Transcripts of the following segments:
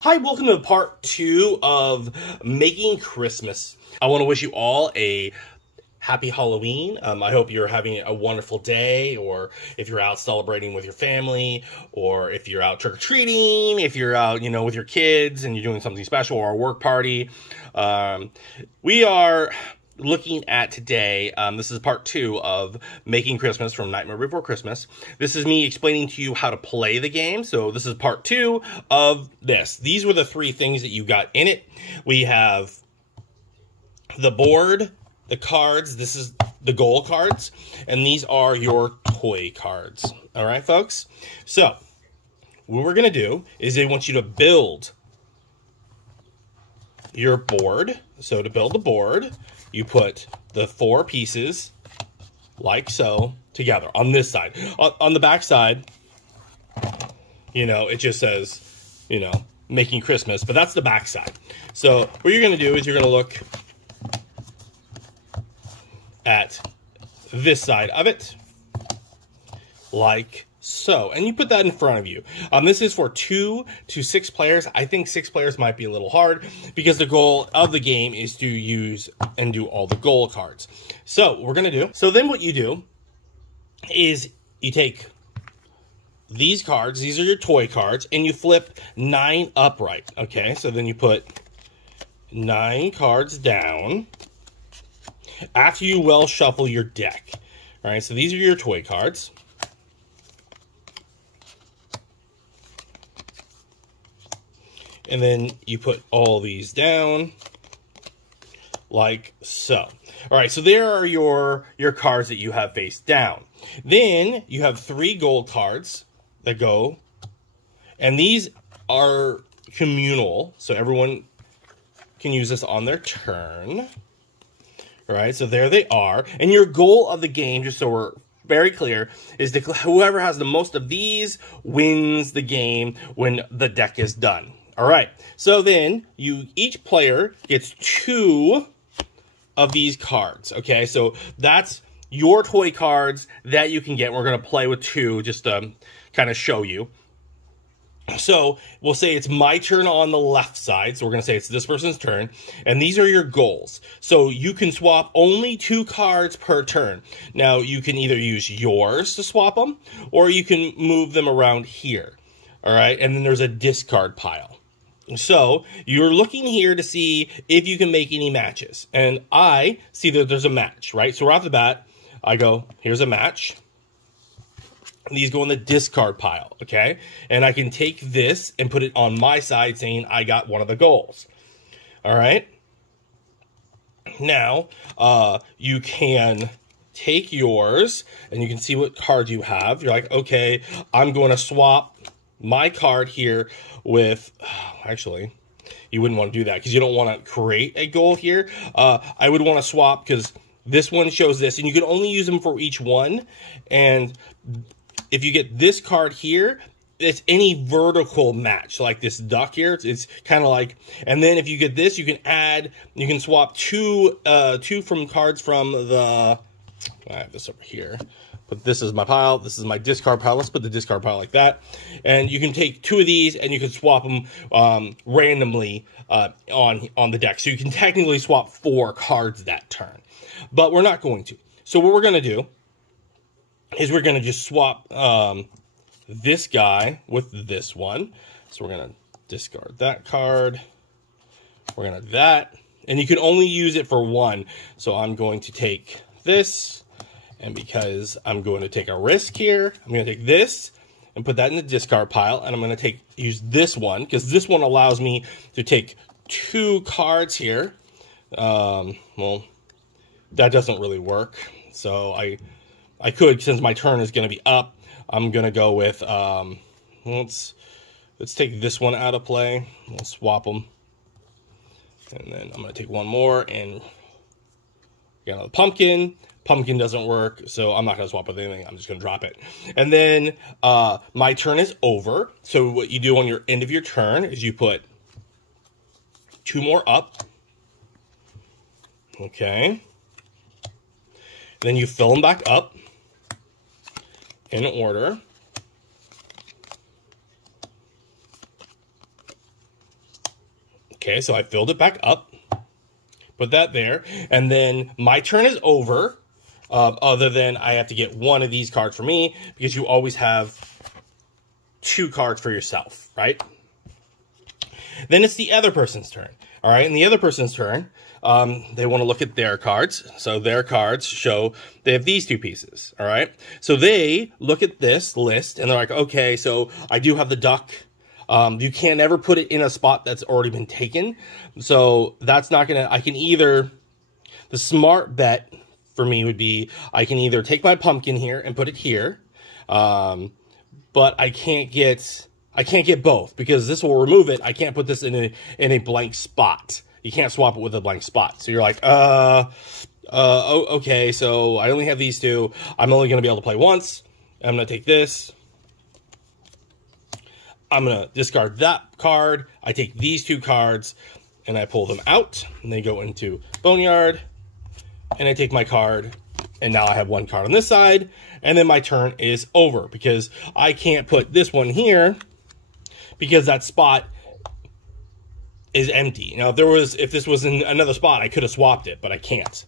Hi, welcome to part 2 of Making Christmas. I want to wish you all a happy Halloween. I hope you're having a wonderful day, or if you're out celebrating with your family, or if you're out trick-or-treating, if you're out, with your kids and you're doing something special, or a work party. We are looking at today, this is part 2 of Making Christmas from Nightmare Before Christmas. This is me explaining to you how to play the game. So this is part 2 of this. These were the 3 things that you got in it. We have the board, the cards, this is the goal cards, and these are your toy cards. All right, folks? So what we're going to do is they want you to build your board. So to build the board, you put the 4 pieces, like so, together on this side. On the back side, it just says, Making Christmas, but that's the back side. So what you're going to do is you're going to look at this side of it, like so, and you put that in front of you. This is for 2 to 6 players. I think 6 players might be a little hard because the goal of the game is to use and do all the goal cards. So what we're going to do, so then what you do is you take these cards, these are your toy cards, and you flip 9 upright. Okay, so then you put 9 cards down after you well shuffle your deck. All right, so these are your toy cards. And then you put all these down like so. All right, so there are your cards that you have face down. Then you have 3 gold cards that go, and these are communal, so everyone can use this on their turn. All right, so there they are. And your goal of the game, just so we're very clear, is to whoever has the most of these wins the game when the deck is done. All right, so then each player gets 2 of these cards, okay? So that's your toy cards that you can get. We're going to play with 2 just to kind of show you. So we'll say it's my turn on the left side. So we're going to say it's this person's turn. And these are your goals. So you can swap only 2 cards per turn. Now, you can either use yours to swap them, or you can move them around here. All right, and then there's a discard pile. So you're looking here to see if you can make any matches. And I see that there's a match, right? So right off the bat, I go, here's a match. These go in the discard pile, okay? And I can take this and put it on my side saying I got one of the goals. All right? Now, you can take yours and you can see what cards you have. You're like, okay, I'm going to swap my card here with, actually, you wouldn't want to do that because you don't want to create a goal here. I would want to swap because this one shows this, and you can only use them for each one. And if you get this card here, it's any vertical match, like this duck here. It's kind of like, and then if you get this, you can swap two from cards from the, I have this over here. But this is my pile. This is my discard pile. Let's put the discard pile like that. And you can take 2 of these and you can swap them randomly on the deck. So you can technically swap 4 cards that turn. But we're not going to. So what we're going to do is we're going to just swap this guy with this one. So we're going to discard that card. We're going to that. And you can only use it for 1. So I'm going to take this. And because I'm going to take a risk here, I'm going to take this and put that in the discard pile. And I'm going to use this one, because this one allows me to take 2 cards here. Well, that doesn't really work. So I could, since my turn is going to be up, I'm going to go with, let's take this one out of play. We'll swap them. And then I'm going to take 1 more and get another pumpkin. Pumpkin doesn't work, so I'm not going to swap with anything. I'm just going to drop it. And then my turn is over. So what you do on your end of your turn is you put 2 more up. Okay. Then you fill them back up in order. Okay, so I filled it back up. Put that there. And then my turn is over. Other than I have to get one of these cards for me, because you always have 2 cards for yourself, right? Then it's the other person's turn. All right, and the other person's turn, they want to look at their cards. So their cards show they have these 2 pieces, all right? So they look at this list, and they're like, okay, so I do have the duck. You can't ever put it in a spot that's already been taken. So that's not going to, I can either, the smart bet for me would be, I can either take my pumpkin here and put it here, but I can't get both, because this will remove it. I can't put this in a blank spot. You can't swap it with a blank spot. So you're like, okay, so I only have these 2. I'm only going to be able to play once. I'm going to take this. I'm going to discard that card. I take these 2 cards and I pull them out, and they go into Boneyard, and I take my card, and now I have 1 card on this side, and then my turn is over, because I can't put this one here because that spot is empty. Now, if this was in another spot, I could have swapped it, but I can't.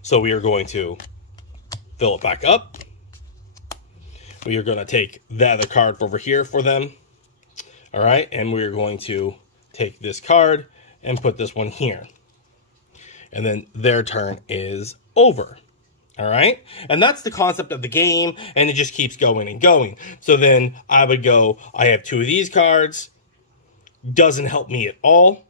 So we are going to fill it back up. We are going to take the other card over here for them. All right, and we're going to take this card and put this one here. And then their turn is over. All right, and that's the concept of the game, and it just keeps going and going. So then I would go, I have 2 of these cards, doesn't help me at all.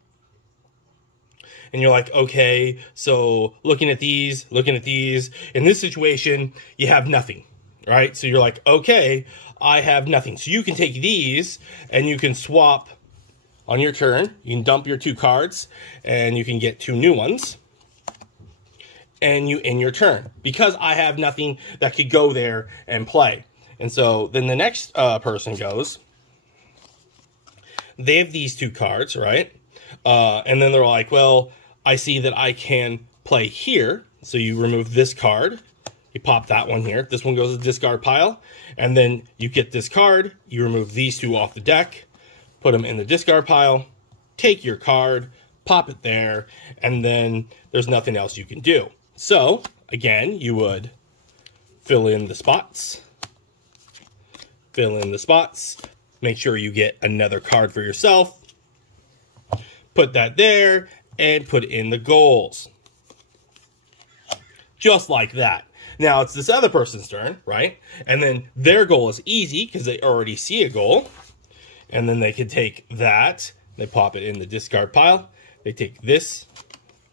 And you're like, okay, so looking at these, in this situation, you have nothing, right? So you're like, okay, I have nothing. So you can take these and you can swap on your turn. You can dump your 2 cards and you can get 2 new ones. And you end your turn, because I have nothing that could go there and play. And so then the next person goes. They have these 2 cards, right? And then they're like, well, I see that I can play here. So you remove this card. You pop that one here. This one goes to the discard pile. And then you get this card. You remove these 2 off the deck. Put them in the discard pile. Take your card. Pop it there. And then there's nothing else you can do. So, again, you would fill in the spots. Fill in the spots. Make sure you get another card for yourself. Put that there and put in the goals. Just like that. Now, it's this other person's turn, right? And then their goal is easy because they already see a goal. And then they can take that. They pop it in the discard pile. They take this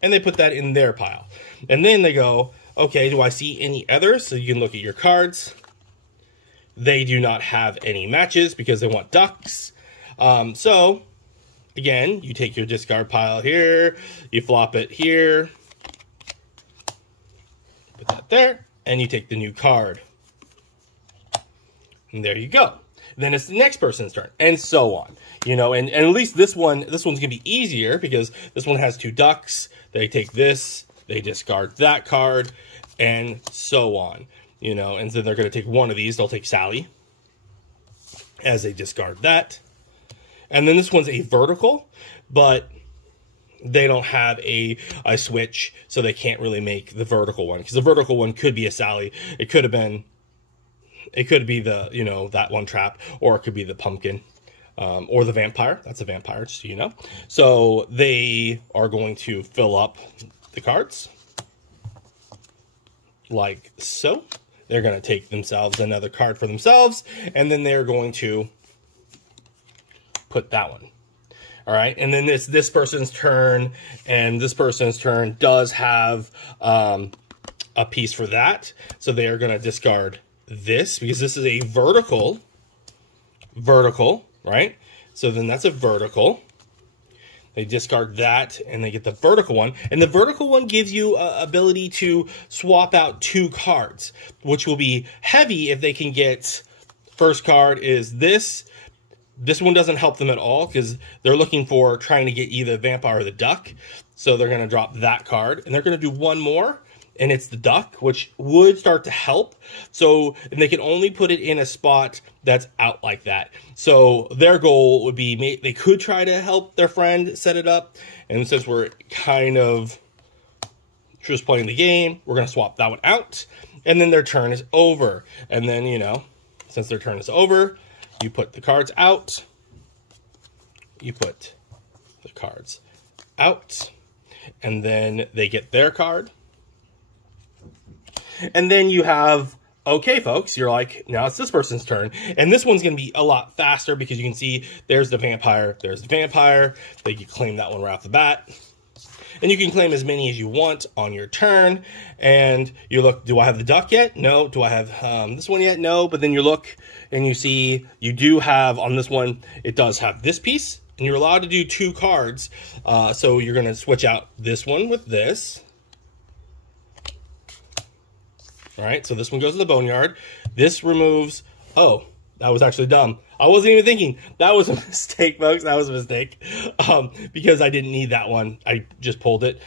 and they put that in their pile. And then they go, okay, do I see any others? So you can look at your cards. They do not have any matches because they want ducks. So, again, you take your discard pile here. You flop it here. Put that there. And you take the new card. And there you go. Then it's the next person's turn, and so on. You know, and at least this one's going to be easier because this one has 2 ducks. They take this, they discard that card, and so on. You know, and then they're going to take one of these. They'll take Sally as they discard that. And then this one's a vertical, but they don't have a switch, so they can't really make the vertical one. Because the vertical one could be a Sally. It could be the, you know, that one trap, or it could be the pumpkin, or the vampire. That's a vampire, just so you know. So they are going to fill up the cards like so. They're going to take themselves another card for themselves, and then they're going to put that one. All right, and then it's this person's turn, and this person's turn does have a piece for that. So they are going to discard this, because this is a vertical, right? So then that's a vertical. They discard that, and they get the vertical one. And the vertical one gives you ability to swap out 2 cards, which will be heavy if they can get, first card is this. This one doesn't help them at all because they're looking for trying to get either the vampire or the duck. So they're going to drop that card, and they're going to do one more. and it's the duck, which would start to help. So, and they can only put it in a spot that's out like that. So their goal would be, they could try to help their friend set it up. And since we're kind of just playing the game, we're going to swap that one out. And then their turn is over. And then, you know, since their turn is over, you put the cards out. You put the cards out. And then they get their card. And then you have, okay, folks, you're like, now it's this person's turn. And this one's going to be a lot faster because you can see there's the vampire, there's the vampire. They can claim that one right off the bat. And you can claim as many as you want on your turn. And you look, do I have the duck yet? No. Do I have this one yet? No. But then you look and you see you do have on this one, it does have this piece. And you're allowed to do 2 cards. So you're going to switch out this one with this. All right, so this one goes to the boneyard. This removes, oh, that was actually dumb. I wasn't even thinking. That was a mistake, folks. That was a mistake because I didn't need that one. I just pulled it.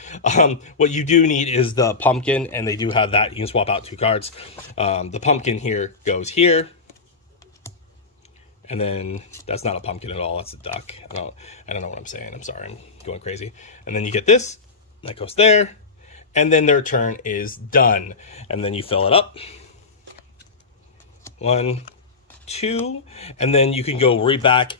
What you do need is the pumpkin, and they do have that. You can swap out 2 cards. The pumpkin here goes here. And then that's not a pumpkin at all. That's a duck. I don't know what I'm saying. I'm sorry. I'm going crazy. And then you get this. That goes there. And then their turn is done. And then you fill it up. 1, 2. And then you can go right back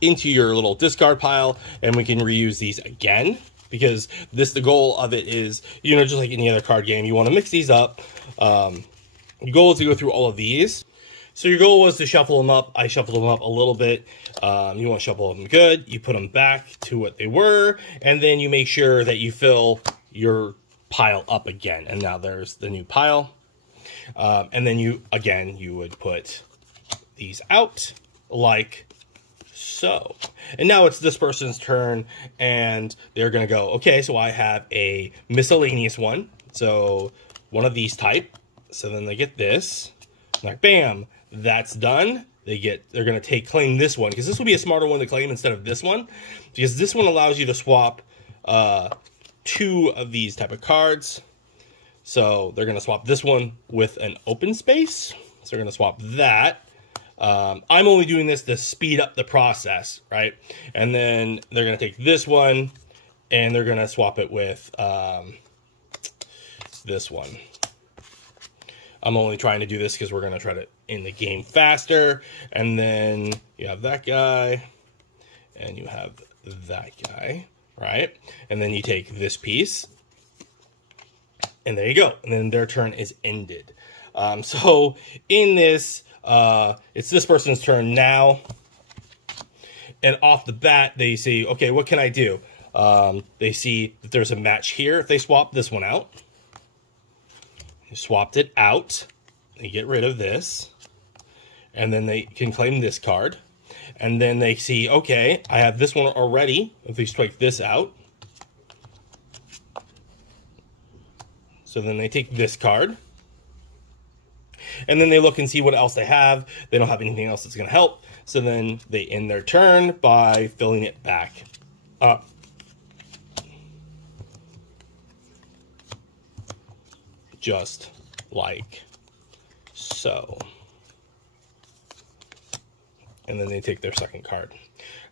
into your little discard pile. And we can reuse these again. Because the goal of it is, you know, just like any other card game, you want to mix these up. Your goal is to go through all of these. So your goal was to shuffle them up. I shuffled them up a little bit. You want to shuffle them good. You put them back to what they were. And then you make sure that you fill your pile up again. And now there's the new pile. And then you would put these out like so. And now it's this person's turn. And they're going to go, okay, so I have a miscellaneous one. So one of these type. So then they get this. Like, bam. That's done. They're going to claim this one because this will be a smarter one to claim instead of this one, because this one allows you to swap 2 of these type of cards. So they're going to swap this one with an open space. So they're going to swap that. I'm only doing this to speed up the process, right? And then they're going to take this one and they're going to swap it with this one. I'm only trying to do this because we're going to try to end the game faster. And then you have that guy. And you have that guy, right? And then you take this piece. And there you go. And then their turn is ended. So in this, it's this person's turn now. And off the bat, they see, okay, what can I do? They see that there's a match here. If they swap this one out. Swapped it out. They get rid of this. And then they can claim this card. And then they see, okay, I have this one already. If they strike this out. So then they take this card. And then they look and see what else they have. They don't have anything else that's going to help. So then they end their turn by filling it back up. Just like so. And then they take their second card.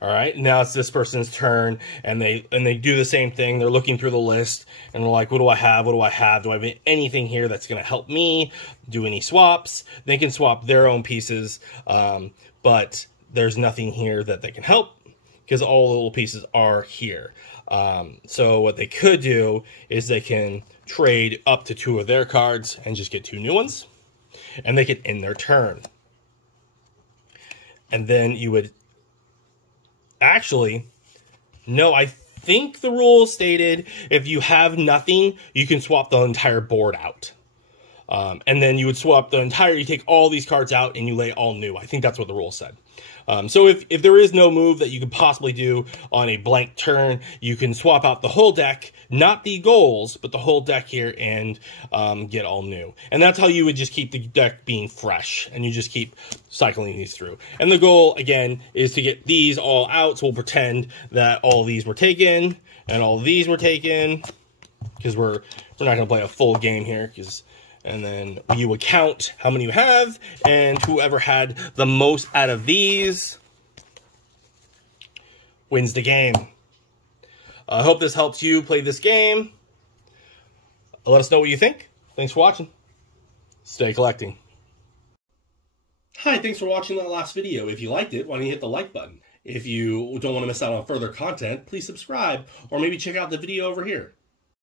All right, now it's this person's turn, and they do the same thing. They're looking through the list, and they're like, what do I have? What do I have? Do I have anything here that's going to help me? Do any swaps? They can swap their own pieces, but there's nothing here that they can help because all the little pieces are here. So what they could do is they can trade up to 2 of their cards and just get 2 new ones, and they could end their turn. And then you would actually, no, I think the rule stated if you have nothing, you can swap the entire board out. And then you would swap the entire, you take all these cards out and you lay all new. I think that's what the rule said. So if there is no move that you could possibly do on a blank turn, you can swap out the whole deck, not the goals, but the whole deck here and get all new. And that's how you would just keep the deck being fresh, and you just keep cycling these through. And the goal, again, is to get these all out, so we'll pretend that all these were taken, and all these were taken. because we're not going to play a full game here, and then you would count how many you have, and whoever had the most out of these wins the game. I hope this helps you play this game. Let us know what you think. Thanks for watching. Stay collecting. Hi, thanks for watching that last video. If you liked it, why don't you hit the like button? If you don't want to miss out on further content, please subscribe, or maybe check out the video over here.